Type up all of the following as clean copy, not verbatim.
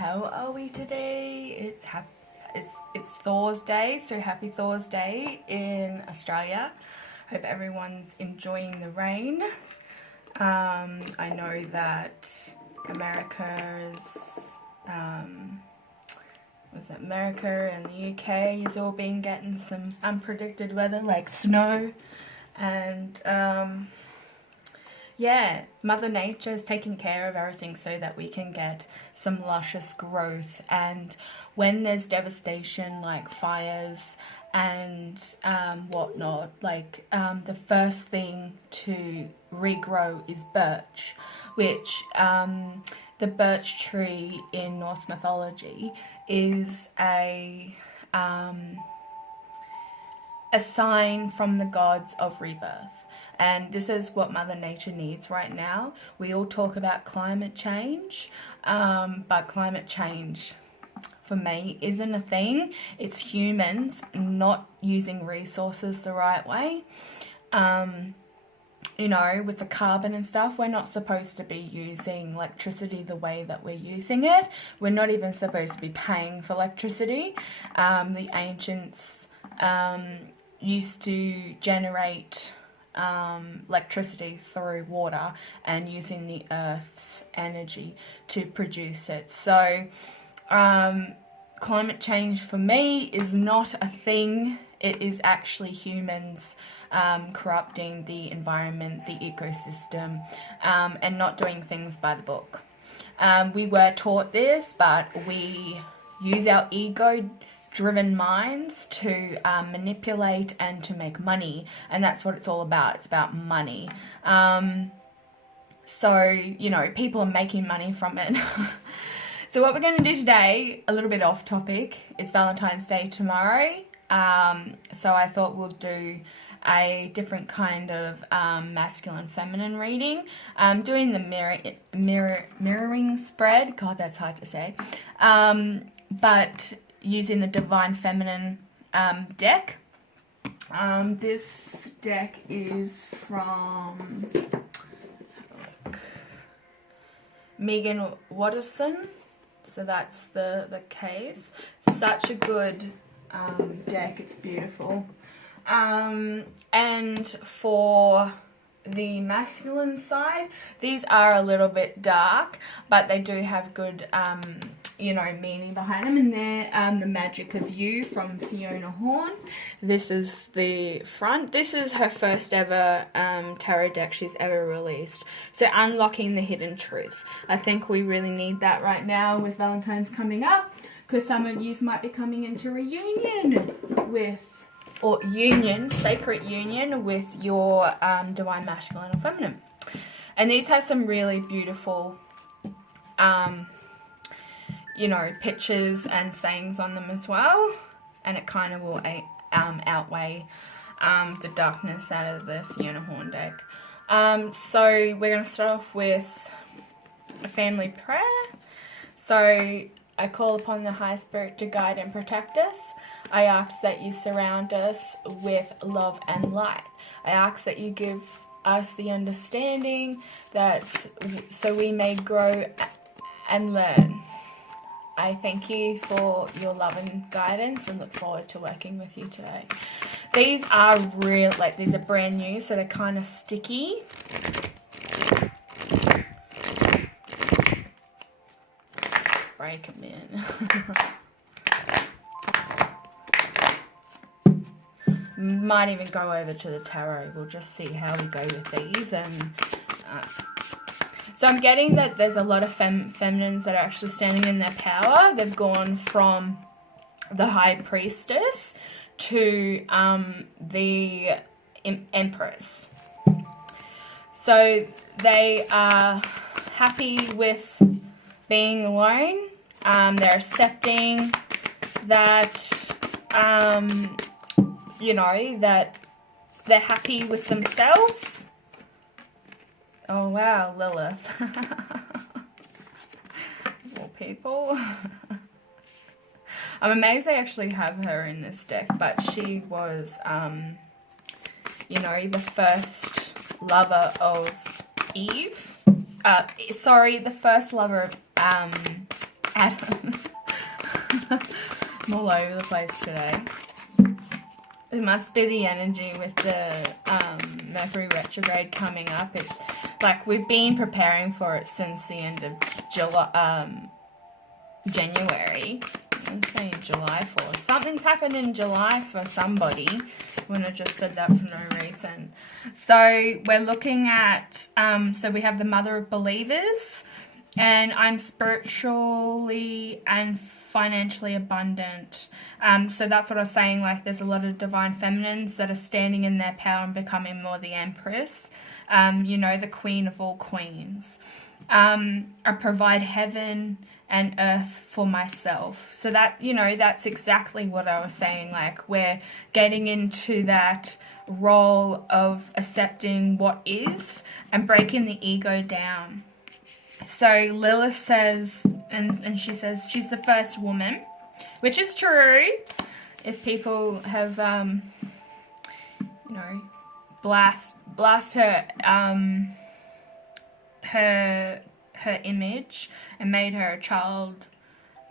how are we today? It's Thursday, so happy Thursday in Australia. Hope everyone's enjoying the rain. I know that America and the UK is all been getting some unpredicted weather like snow, and yeah, Mother Nature is taking care of everything so that we can get some luscious growth. And when there's devastation like fires and whatnot, like the first thing to regrow is birch, which the birch tree in Norse mythology is a sign from the gods of rebirth. And this is what Mother Nature needs right now. We all talk about climate change, but climate change for me isn't a thing. It's humans not using resources the right way. You know, with the carbon and stuff, we're not supposed to be using electricity the way that we're using it. We're not even supposed to be paying for electricity. The ancients used to generate electricity through water and using the earth's energy to produce it. So climate change for me is not a thing. It is actually humans corrupting the environment, the ecosystem, and not doing things by the book. We were taught this, but we use our ego-driven minds to manipulate and to make money, and that's what it's all about. It's about money. So, you know, people are making money from it. So what we're going to do today, a little bit off topic, it's Valentine's Day tomorrow. So I thought we'll do a different kind of masculine feminine reading. Doing the mirroring spread. God, that's hard to say. But using the Divine Feminine deck. This deck is from, let's have a look, Megan Watterson. So that's the case. Such a good deck. It's beautiful. And for the masculine side, these are a little bit dark, but they do have good, you know, meaning behind them. And they're The Magic of You from Fiona Horn. This is the front. This is her first ever tarot deck she's ever released. So Unlocking the Hidden Truths. I think we really need that right now with Valentine's coming up, because some of you might be coming into reunion with, or union, sacred union with your divine masculine or feminine. And these have some really beautiful, you know, pictures and sayings on them as well. And it kind of will outweigh the darkness out of the Fiona Horn deck. So we're going to start off with a family prayer. So I call upon the High Spirit to guide and protect us. I ask that you surround us with love and light. I ask that you give us the understanding that so we may grow and learn. I thank you for your love and guidance and look forward to working with you today. These are real, like these are brand new, so they're kind of sticky. Break them in. Might even go over to the tarot. We'll just see how we go with these. And so I'm getting that there's a lot of feminines that are actually standing in their power. They've gone from the High Priestess to the Empress. So they are happy with being alone. They're accepting that, you know, that they're happy with themselves. Oh, wow, Lilith. More people. I'm amazed they actually have her in this deck, but she was, you know, the first lover of Eve. The first lover of Adam. I'm all over the place today. It must be the energy with the Mercury retrograde coming up. It's like we've been preparing for it since the end of January. I'm saying July for. Something's happened in July for somebody when I just said that for no reason. So we're looking at, so we have the Mother of Believers, and I'm spiritually and financially abundant. So that's what I was saying, like there's a lot of divine feminines that are standing in their power and becoming more the Empress, you know, the Queen of all queens. I provide heaven and earth for myself. So that, you know, that's exactly what I was saying, like we're getting into that role of accepting what is and breaking the ego down. So Lilith says, and she says she's the first woman, which is true. If people have, you know, blast her, her image and made her a child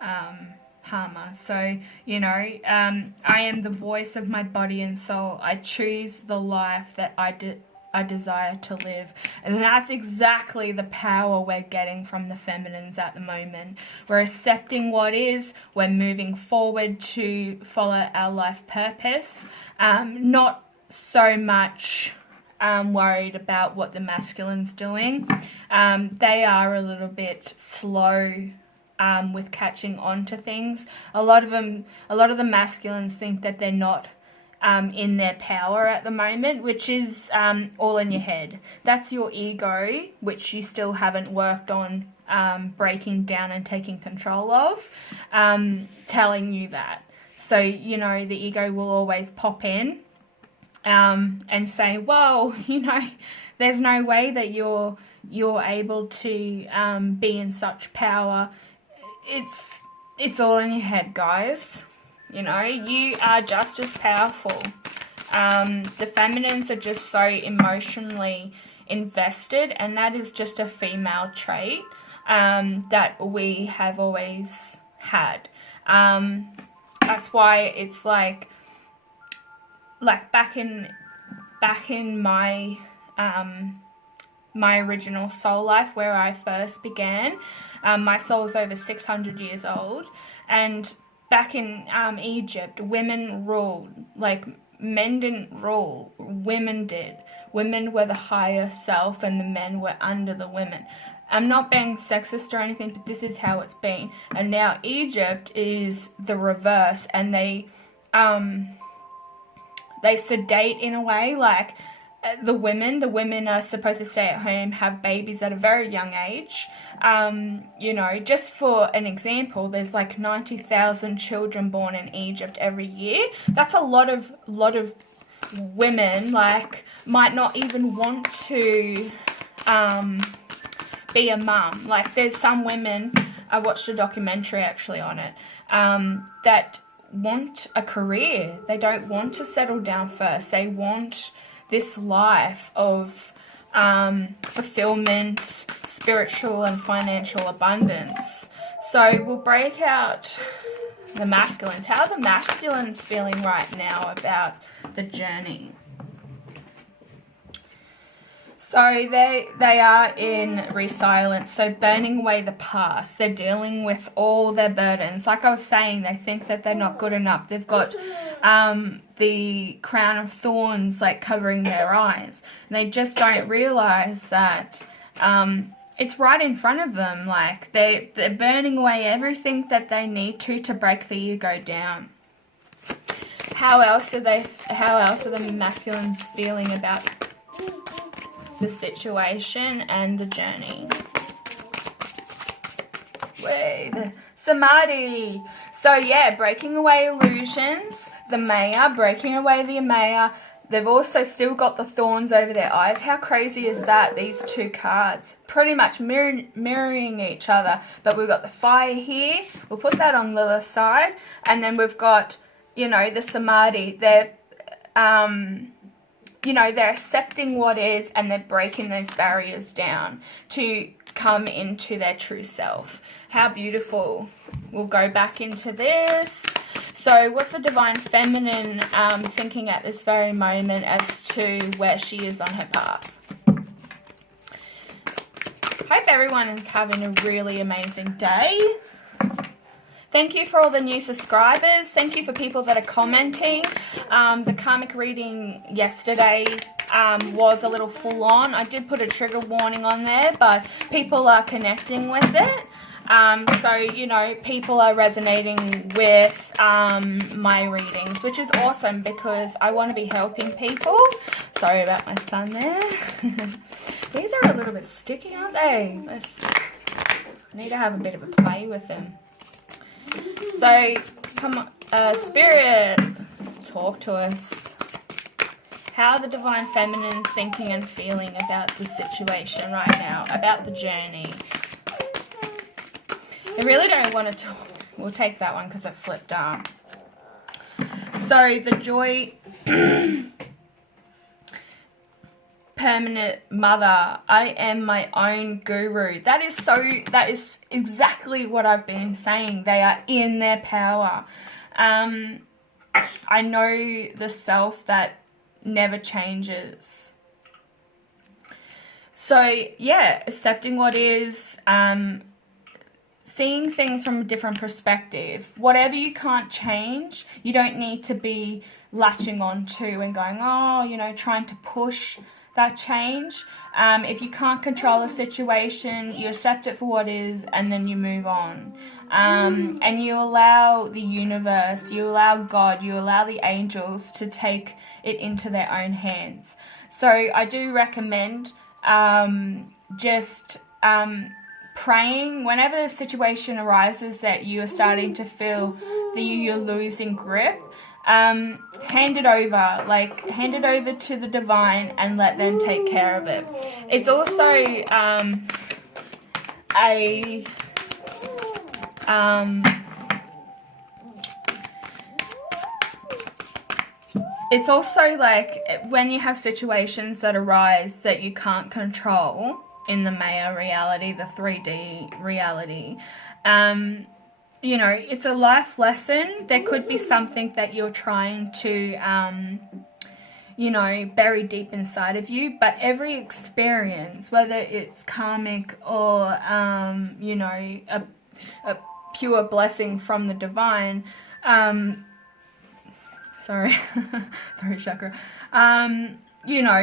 harmer. So, you know, I am the voice of my body and soul. I choose the life that I desire to live. And that's exactly the power we're getting from the feminines at the moment. We're accepting what is, we're moving forward to follow our life purpose, not so much worried about what the masculine's doing. They are a little bit slow with catching on to things. A lot of the masculines think that they're not in their power at the moment, which is all in your head. That's your ego, which you still haven't worked on breaking down and taking control of, telling you that. So, you know, the ego will always pop in and say, well, you know, there's no way that you're able to be in such power. It's all in your head, guys. You know, you are just as powerful. The feminines are just so emotionally invested, and that is just a female trait that we have always had. That's why it's like back in my my original soul life where I first began, my soul was over 600 years old, and back in Egypt, women ruled. Like, men didn't rule, women did. Women were the higher self and the men were under the women. I'm not being sexist or anything, but this is how it's been. And now Egypt is the reverse, and they sedate in a way, like the women are supposed to stay at home, have babies at a very young age. You know, just for an example, there's like 90,000 children born in Egypt every year. That's a lot of women, like, might not even want to be a mum. Like, there's some women, I watched a documentary actually on it, that want a career. They don't want to settle down first. They want this life of fulfillment, spiritual and financial abundance. So we'll break out the masculines. How are the masculines feeling right now about the journey? So they are in resilience, so burning away the past. They're dealing with all their burdens. Like I was saying, they think that they're not good enough. They've got the crown of thorns like covering their eyes. And they just don't realize that it's right in front of them. Like they're burning away everything that they need to break the ego down. How else are the masculines feeling about the situation and the journey? The Samadhi. So yeah, breaking away illusions. The Maya, breaking away the Maya. They've also still got the thorns over their eyes. How crazy is that? These two cards pretty much mirroring each other. But we've got the fire here. We'll put that on Lilith's side. And then we've got, you know, the Samadhi. They're you know, they're accepting what is, and they're breaking those barriers down to come into their true self. How beautiful. We'll go back into this. So what's the Divine Feminine thinking at this very moment as to where she is on her path? Hope everyone is having a really amazing day. Thank you for all the new subscribers. Thank you for people that are commenting. The karmic reading yesterday was a little full on. I did put a trigger warning on there, but people are connecting with it. So, you know, people are resonating with my readings, which is awesome because I want to be helping people. Sorry about my son there. These are a little bit sticky, aren't they? I need to have a bit of a play with them. So, come on, Spirit, let's talk to us. How the Divine Feminine's thinking and feeling about the situation right now, about the journey. I really don't want to talk. We'll take that one because it flipped up. So, the Joy Permanent Mother. I am my own guru. That is exactly what I've been saying. They are in their power. I know the self that never changes. So, yeah, accepting what is, seeing things from a different perspective. Whatever you can't change, you don't need to be latching on to and going, oh, you know, trying to push that change. If you can't control a situation, you accept it for what is, and then you move on. And you allow the universe, you allow God, you allow the angels to take it into their own hands. So I do recommend just praying whenever a situation arises that you are starting to feel that you're losing grip. Hand it over to the divine and let them take care of it. It's also it's also like when you have situations that arise that you can't control in the Maya reality, the 3D reality, you know, it's a life lesson. There could be something that you're trying to, you know, bury deep inside of you. But every experience, whether it's karmic or, you know, a pure blessing from the divine, sorry, very chakra, you know,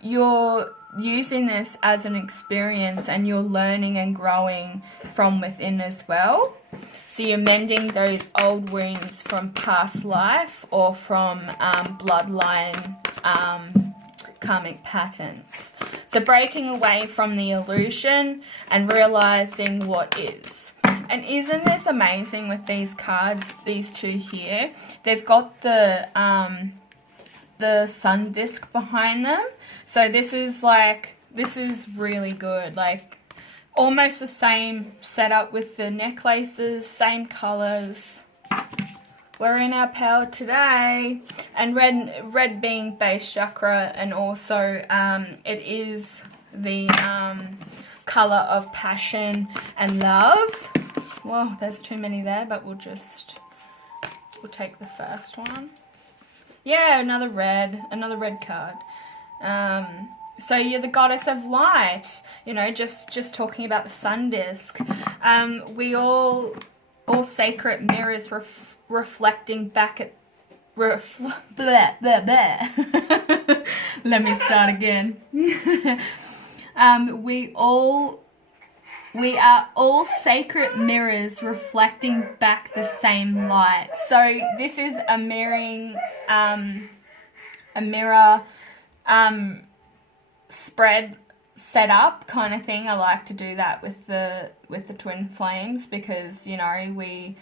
you're using this as an experience and you're learning and growing from within as well. So you're mending those old wounds from past life or from bloodline karmic patterns. So breaking away from the illusion and realizing what is. And isn't this amazing with these cards, these two here? They've got the sun disc behind them. So this is really good. Like almost the same setup with the necklaces, same colors. We're in our power today. And red being base chakra, and also it is the color of passion and love. Well, there's too many there, but we'll take the first one. Yeah, another red card. So you're the goddess of light. You know, just talking about the sun disc. We all sacred mirrors reflecting back at blah, blah, blah. Let me start again. We are all sacred mirrors reflecting back the same light. So this is a mirror spread setup kind of thing. I like to do that with the twin flames because, you know, we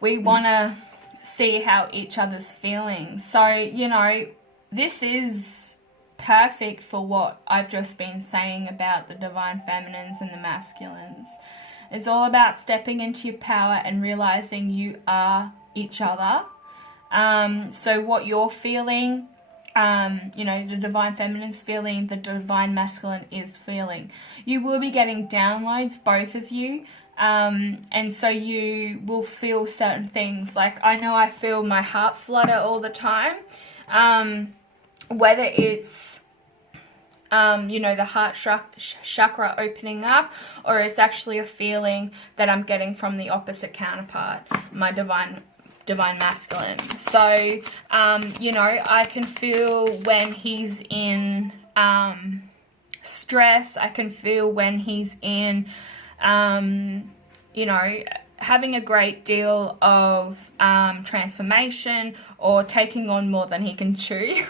want to see how each other's feeling. So, you know, this is perfect for what I've just been saying about the divine feminines and the masculines. It's all about stepping into your power and realizing you are each other. So what you're feeling, you know, the divine feminine's feeling, the divine masculine is feeling. You will be getting downloads, both of you. And so you will feel certain things. Like, I know I feel my heart flutter all the time. Whether it's, you know, the heart chakra opening up, or it's actually a feeling that I'm getting from the opposite counterpart, my divine masculine. So, you know, I can feel when he's in stress. I can feel when he's in, you know, having a great deal of transformation, or taking on more than he can chew.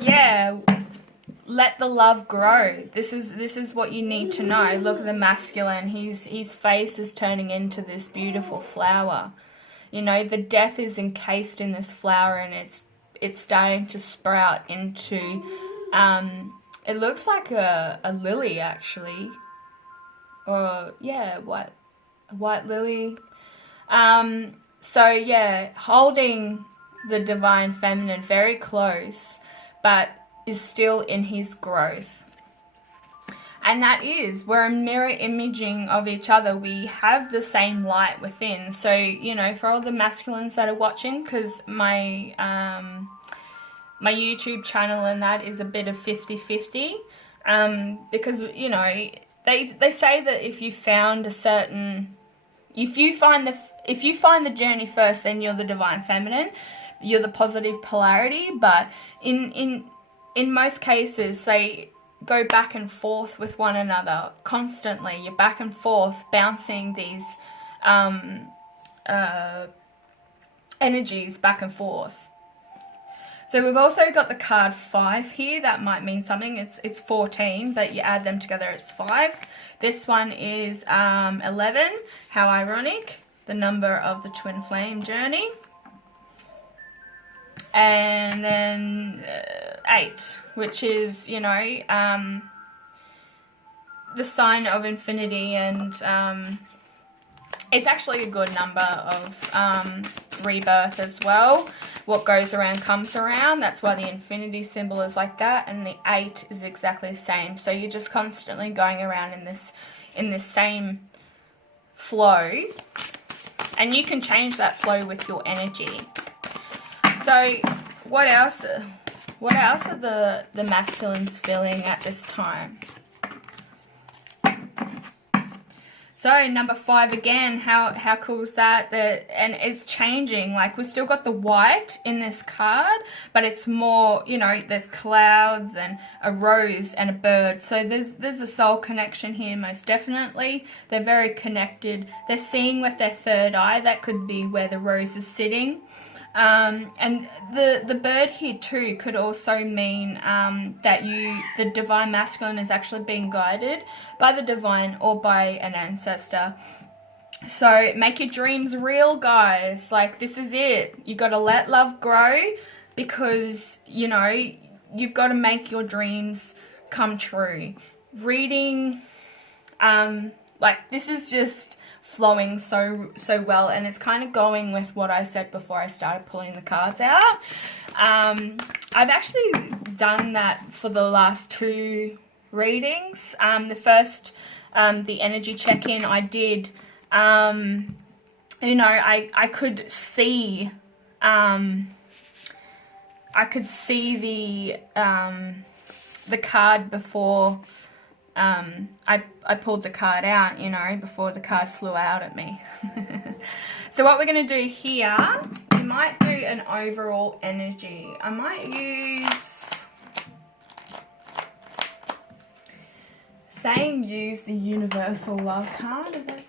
Yeah, let the love grow. This is what you need to know. Look at the masculine. His face is turning into this beautiful flower. You know, the death is encased in this flower, and it's starting to sprout into, it looks like a lily, actually. Or, yeah, a white lily. So, yeah, holding the divine feminine very close, but is still in his growth. And that is, we're a mirror imaging of each other. We have the same light within. So, you know, for all the masculines that are watching, because my my YouTube channel and that is a bit of 50-50, because, you know, they say that if you find the journey first, then you're the divine feminine, you're the positive polarity. But in most cases, they go back and forth with one another constantly. You're back and forth, bouncing these energies back and forth. So we've also got the card 5 here. That might mean something. It's 14, but you add them together, it's 5. This one is 11. How ironic. The number of the twin flame journey. And then 8, which is, you know, the sign of infinity, and it's actually a good number of rebirth as well. What goes around comes around. That's why the infinity symbol is like that, and the 8 is exactly the same. So you're just constantly going around in this same flow, and you can change that flow with your energy. So what else are the masculines feeling at this time? So number 5 again, how cool is that? And it's changing. Like, we've still got the white in this card, but it's more, you know, there's clouds and a rose and a bird. So there's a soul connection here, most definitely. They're very connected. They're seeing with their third eye. That could be where the rose is sitting. And the bird here too could also mean that the divine masculine is actually being guided by the divine or by an ancestor. So make your dreams real, guys. Like, this is it. You got to let love grow, because, you know, you've got to make your dreams come true. Reading, like, this is just flowing so well, and it's kind of going with what I said before I started pulling the cards out. I've actually done that for the last 2 readings. The first, the energy check-in, I did, you know, I could see the card before I pulled the card out, you know, before the card flew out at me. So what we're going to do here, we might do an overall energy. I might use the universal love card. That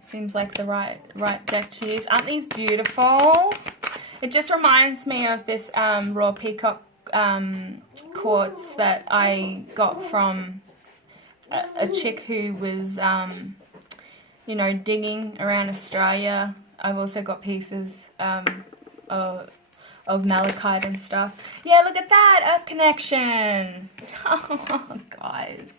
seems like the right deck to use. Aren't these beautiful? It just reminds me of this raw peacock quartz that I got from a chick who was, you know, digging around Australia. I've also got pieces of malachite and stuff. Yeah, look at that, Earth connection. Oh, guys.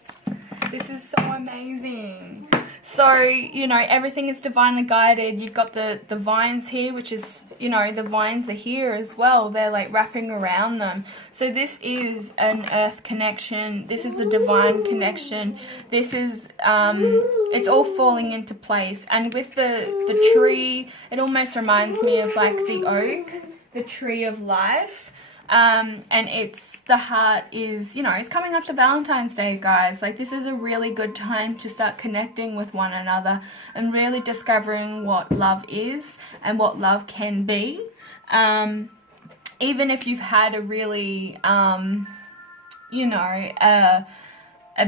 This is so amazing. So, you know, everything is divinely guided. You've got the vines here, which is, you know, the vines are here as well. They're like wrapping around them. So this is an earth connection. This is a divine connection. This is, it's all falling into place. And with the tree, it almost reminds me of like the oak, the tree of life. And it's, the heart is, you know, it's coming up to Valentine's Day, guys. Like, this is a really good time to start connecting with one another and really discovering what love is and what love can be. Even if you've had a really, you know, a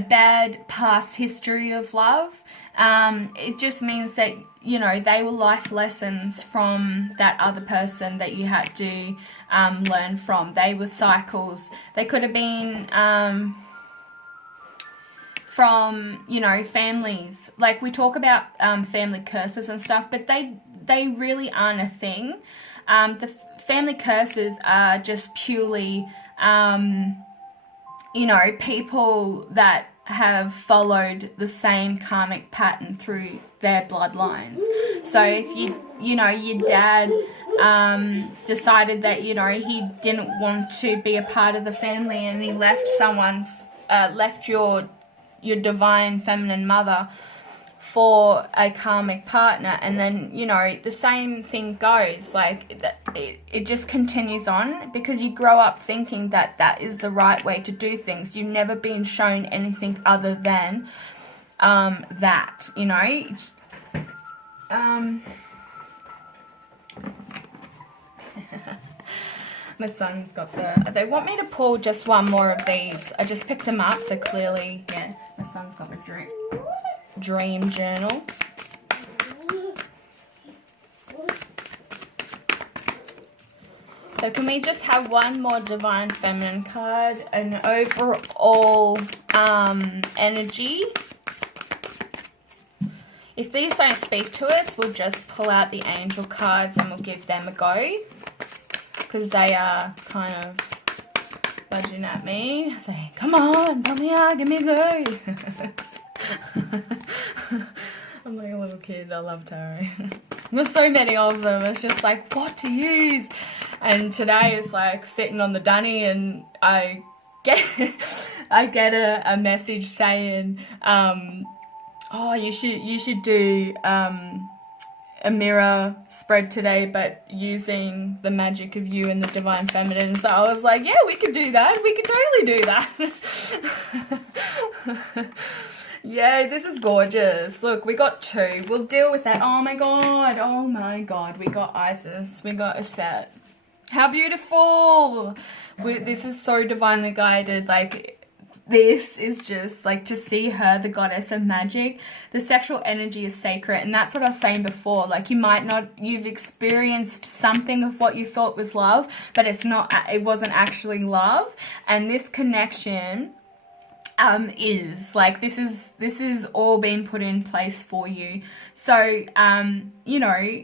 bad past history of love, it just means that, you know, they were life lessons from that other person that you had to learn from. They were cycles. They could have been from, you know, families. Like, we talk about family curses and stuff, but they really aren't a thing. The family curses are just purely, you know, people that have followed the same karmic pattern through their bloodlines. So if you know, your dad decided that, you know, he didn't want to be a part of the family and he left left your divine feminine mother for a karmic partner, and then, you know, the same thing goes. Like, it just continues on because you grow up thinking that that is the right way to do things. You've never been shown anything other than that, you know. My son's got they want me to pull just one more of these. I just picked them up, so clearly, yeah, my son's got my dream journal. So can we just have one more divine feminine card, an overall energy? If these don't speak to us, we'll just pull out the angel cards and we'll give them a go, because they are kind of budging at me, saying, come on, pull me out, give me a go. I'm like a little kid. I love tarot. There's so many of them. It's just like, what to use? And today it's like sitting on the dunny, and I get a message saying, oh, you should do a mirror spread today, but using the magic of you and the divine feminine. So I was like, yeah, we could do that. We could totally do that. Yeah, this is gorgeous. Look, we got two. We'll deal with that. Oh my god. We got Isis. We got a set. How beautiful. This is so divinely guided. Like, this is just like, to see her, the goddess of magic. The sexual energy is sacred, and that's what I was saying before. Like, you've experienced something of what you thought was love, but it wasn't actually love. And this connection is like, this is all being put in place for you. So you know,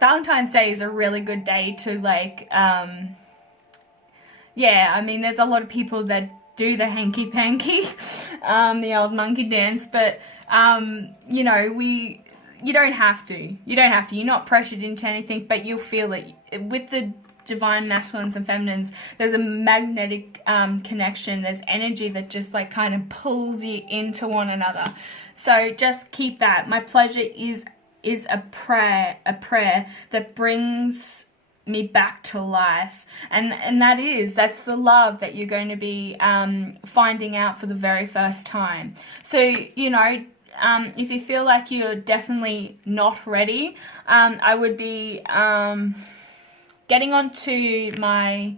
Valentine's Day is a really good day to, like, yeah, I mean, there's a lot of people that do the hanky panky, the old monkey dance, but you know, you don't have to. You're not pressured into anything, but you'll feel it with the divine masculines and feminines. There's a magnetic connection. There's energy that just like kind of pulls you into one another. So just keep that. My pleasure is a prayer that brings me back to life, and that's the love that you're going to be finding out for the very first time. So, you know, if you feel like you're definitely not ready, I would be getting onto my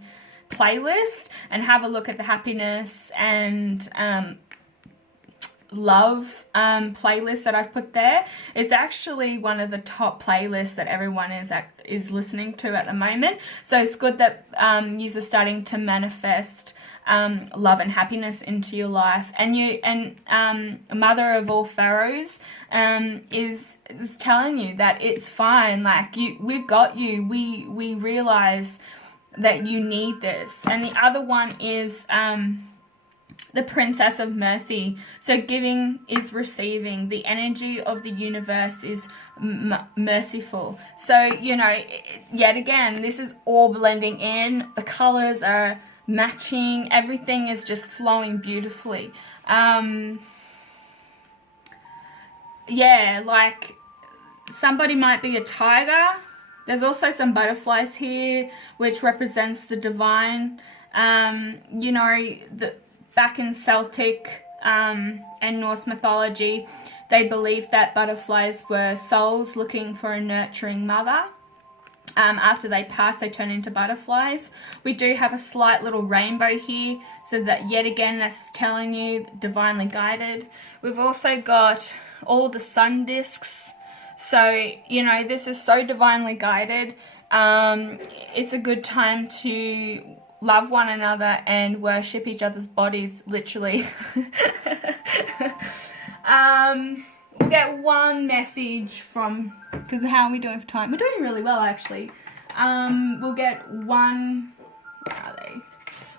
playlist and have a look at the happiness and love playlist that I've put there. It's actually one of the top playlists that everyone is listening to at the moment. So it's good that you're starting to manifest love and happiness into your life. And Mother of all Pharaohs is telling you that it's fine. Like, we've got you. We realize that you need this. And the other one is the Princess of Mercy. So giving is receiving. The energy of the universe is merciful. So, you know, yet again, this is all blending in. The colors are matching. Everything is just flowing beautifully. Yeah, like somebody might be a tiger. There's also some butterflies here, which represents the divine. You know, back in Celtic and Norse mythology, they believed that butterflies were souls looking for a nurturing mother. After they pass, they turn into butterflies. We do have a slight little rainbow here, so that yet again, that's telling you divinely guided. We've also got all the sun discs. So, you know, this is so divinely guided. It's a good time to love one another and worship each other's bodies, literally. We'll get one message from, because how are we doing for time? We're doing really well, actually. We'll get one, where are they?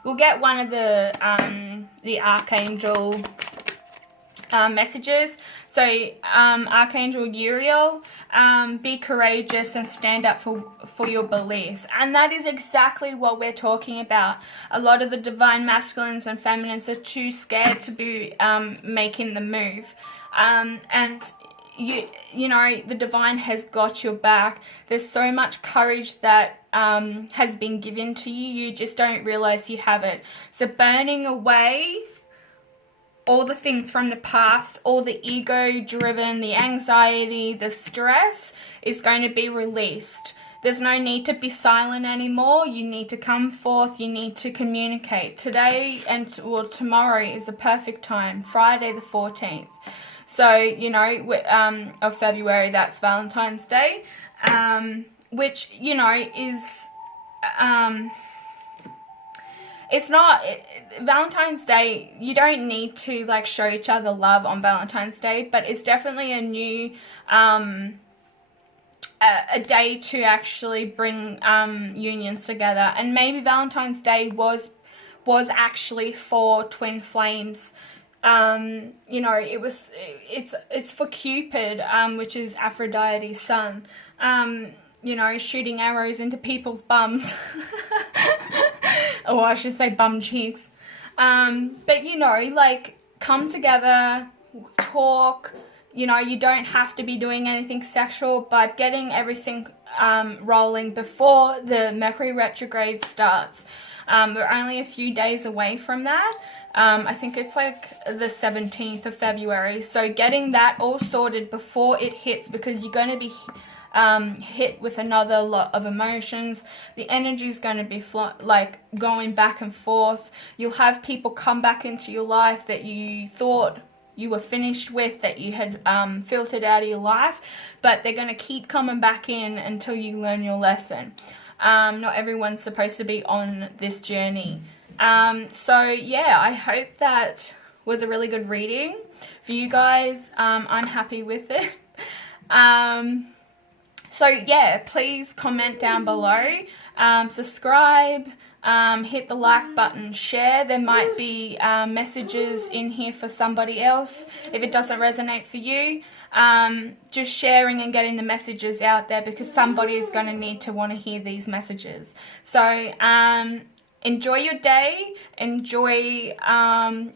We'll get one of the Archangel messages. So, Archangel Uriel, be courageous and stand up for your beliefs. And that is exactly what we're talking about. A lot of the divine masculines and feminines are too scared to be making the move. And you know, the divine has got your back. There's so much courage that has been given to you. You just don't realize you have it. So burning away all the things from the past, all the ego-driven, the anxiety, the stress is going to be released. There's no need to be silent anymore. You need to come forth. You need to communicate. Today and tomorrow is a perfect time, Friday the 14th. So, you know, of February, that's Valentine's Day, which, you know, is... it's not Valentine's Day. You don't need to like show each other love on Valentine's Day, but it's definitely a new a day to actually bring unions together. And maybe Valentine's Day was actually for twin flames. You know, it's for Cupid, which is Aphrodite's son. You know, shooting arrows into people's bums. Or I should say bum cheeks. But, you know, like, come together, talk. You know, you don't have to be doing anything sexual, but getting everything rolling before the Mercury retrograde starts. We're only a few days away from that. I think it's like the 17th of February. So getting that all sorted before it hits, because you're going to be hit with another lot of emotions. The energy is going to be like going back and forth. You'll have people come back into your life that you thought you were finished with, that you had filtered out of your life, but they're going to keep coming back in until you learn your lesson. Not everyone's supposed to be on this journey. So yeah, I hope that was a really good reading for you guys. I'm happy with it. So yeah, please comment down below, subscribe, hit the like button, share. There might be messages in here for somebody else. If it doesn't resonate for you, just sharing and getting the messages out there, because somebody is going to need to want to hear these messages. So enjoy your day, enjoy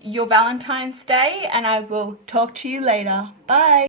your Valentine's Day, and I will talk to you later. Bye.